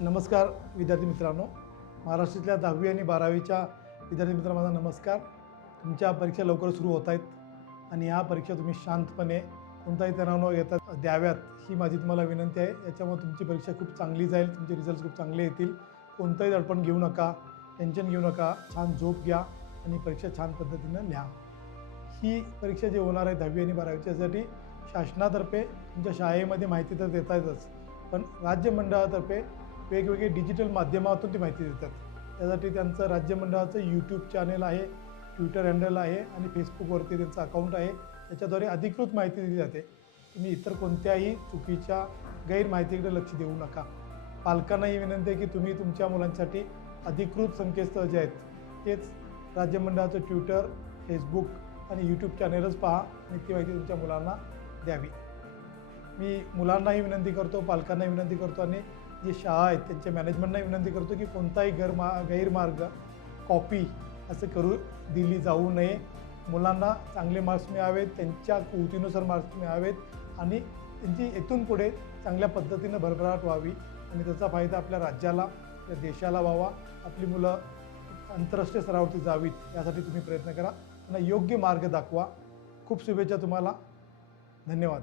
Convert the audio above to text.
नमस्कार विद्यार्थी मित्रांनो, महाराष्ट्रातल्या 10वी आणि 12वीच्या विद्यार्थी मित्रांनो माझा नमस्कार. तुमच्या परीक्षा लवकर सुरू होत आहेत आणि या परीक्षा तुम्ही शांतपणे कोणताही तणाव न घेता द्याव्यात ही माझी तुम्हाला विनंती आहे. याच्यामुळे तुमची परीक्षा खूप चांगली जाईल, तुमचे रिझल्ट खूप चांगले येतील. कोणतंही दडपण घेऊ नका, टेन्शन घेऊ नका, छान झोप घ्या आणि परीक्षा छान पद्धतीनं लिहा. ही परीक्षा जी होणार आहे 10वी आणि 12वीच्या यासाठी शासनातर्फे तुमच्या शाळेमध्ये माहिती तर देता येतच, पण राज्य मंडळातर्फे वेगवेगळे डिजिटल माध्यमातून ती माहिती देतात. त्यासाठी त्यांचं राज्य मंडळाचं यूट्यूब चॅनल आहे, ट्विटर हँडल आहे आणि फेसबुकवरती त्यांचं अकाउंट आहे. त्याच्याद्वारे अधिकृत माहिती दिली जाते. तुम्ही इतर कोणत्याही चुकीच्या गैरमाहितीकडे लक्ष देऊ नका. पालकांनाही विनंती आहे की तुम्ही तुमच्या मुलांसाठी अधिकृत संकेतस्थळ जे आहेत तेच राज्य मंडळाचं ट्विटर, फेसबुक आणि यूट्यूब चॅनलच पहा आणि ती माहिती तुमच्या मुलांना द्यावी. मी मुलांनाही विनंती करतो, पालकांनाही विनंती करतो आणि जे शाळा आहेत त्यांच्या मॅनेजमेंटनाही विनंती करतो की कोणताही गैरमार्ग कॉपी असं दिली जाऊ नये. मुलांना चांगले मार्क्स मिळावेत, त्यांच्या कुवतीनुसार मार्क्स मिळावेत आणि त्यांची इथून पुढे चांगल्या पद्धतीनं भरभराट व्हावी आणि त्याचा फायदा आपल्या राज्याला, आपल्या देशाला व्हावा. आपली मुलं आंतरराष्ट्रीय स्तरावरती जावीत यासाठी तुम्ही प्रयत्न करा. त्यांना योग्य मार्ग दाखवा. खूप शुभेच्छा तुम्हाला. धन्यवाद.